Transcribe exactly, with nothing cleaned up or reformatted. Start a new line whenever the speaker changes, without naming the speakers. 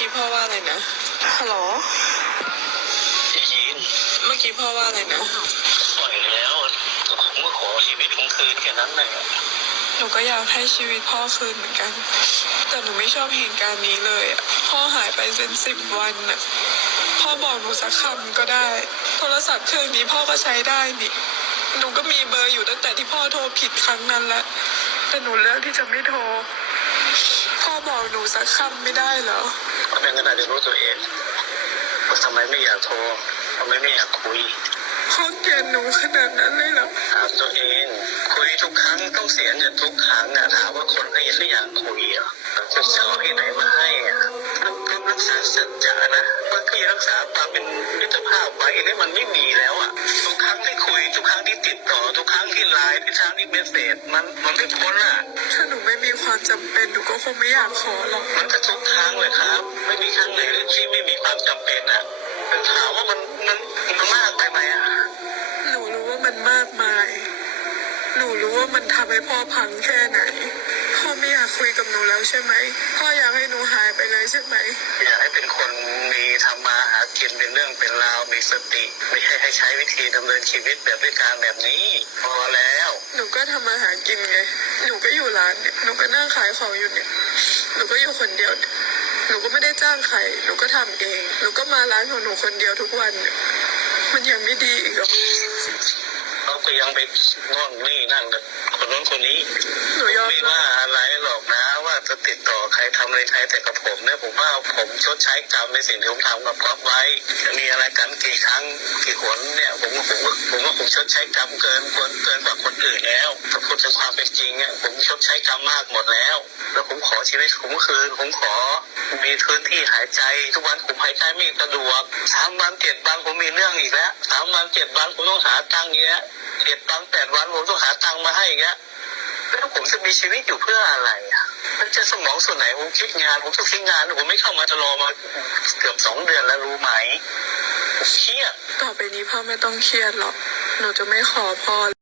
กี้พ่อว่าอะไรนะฮัลโหล
ได้ยิน
เมื่อกี้พ่อว่าอะไรนะ
ปล่อยแล้วผมก็ขอชีวิตผมคืนแค่นั้นแหละ
หนูก็อยากให้ชีวิตพ่อคืนเหมือนกันแต่หนูไม่ชอบเหตุการณ์นี้เลยอ่ะพ่อหายไปเป็นสิบวันอ่ะพ่อบอกหนูสักคำก็ได้โทรศัพท์เครื่องนี้พ่อก็ใช้ได้นี่หนูก็มีเบอร์อยู่ตั้งแต่ที่พ่อโทรผิดครั้งนั้นแล้วแต่หนูเลือกที่จะไม่โทรพ่อบอกหนูสักคำไม่ได้เหรอ
ก็เป็นขนาดจะรู้ตัวเองว่าทำไมไม่อยากโทรทำไมไม่อยากคุย
พ่อเกลียดหนูขนาดนั้นเลยเหรอ
ถามตัวเองคุยทุกครั้งต้องเสียเงินทุกครั้งอ่ะถามว่าคนให้ไม่อยากคุยอ่ะจะเช่าที่ไหนมาให้อ่ะต้องรักษาสัจจะนะบางทีรักษาความเป็นมิตรภาพไว้นี่มันไม่มีแล้วอ่ะทุกครั้งที่คุยทุกครั้งที่ติดต่อทุกครั้งที่ไลน์ทุกครั้งที่เมสเซจมันมันไม่พ้นอ่ะ
ถ้าหนูไม่มีความจำเป็นหนูก็คงไม่อยากขอหรอก
มันก็ทุกครั้งเลยครับไม่มีครั้งไหนที่ไม่มีความจำเป็นอ่ะถามว่ามันมันมันมากไปไหมอ่ะ
หนูรู้ว่ามันมากมายหนูรู้ว่ามันทำให้พ่อพังแค่ไหนพ่อไม่อยากคุยกับหนูแล้วใช่ไหมพ่ออยากให้หนูหายไปเลยใช่ไหม
อยากให้เป็นคนมีทำมาหากินเป็นเรื่องเป็นราวมีสติไม่ใช่ให้ใช้วิธีดำเนินชีวิตแบบด้วยการแบบนี้พอแล้ว
หนูก็ทำมาหากินไงหนูก็อยู่ร้านเนี่ยหนูก็นั่งขายของอยู่เนี่ยหนูก็อยู่คนเดียวเนี่ยหนูก็ไม่ได้จ้างใครหนูก็ทำเองหนูก็มาร้านของหนูคนเดียวทุกวันเนี่ยมันยังไม่ดีอีกหรอ
เขาก็ยังไปง่อนนี่นั่งกับคนนู้นคนนี้
หนูยอม
ไม่ว่าอะไรหรอกนะว่าจะติดต่อใครทำอะไรใครแต่กับผมเนี่ยผมว่าผมชดใช้กรรมในสิ่งที่ผมทำกับก๊อฟไว้จะมีอะไรกันกี่ครั้งกี่หนเนี่ยผมผมผมว่าผมชดใช้กรรมเกินเกินเกินกว่าคนอื่นแล้วถ้าพูดถึงความเป็นจริงเนี่ยผมชดใช้กรรมมากหมดแล้วแล้วผมขอชีวิตผมคืนผมขอมีพื้นที่หายใจทุกวันผมหายใจไม่สะดวกสามวันเจ็ดวันผมมีเรื่องอีกแล้วสามวันเจ็ดวันผมต้องหาตังค์เงี้ยเจ็ดวันแปดวันผมต้องหาตังค์มาให้เงี้ยแล้วผมจะมีชีวิตอยู่เพื่ออะไรอ่ะมันจะสมองส่วนไหนผมคิดงานผมต้องคิดงานผมไม่เข้ามาจะรอมาเกือบสองเดือนแล้วรู้ไหมเครียด
ต่อไปนี้พ่อไม่ต้องเครียดหรอกหนูจะไม่ขอพ่อ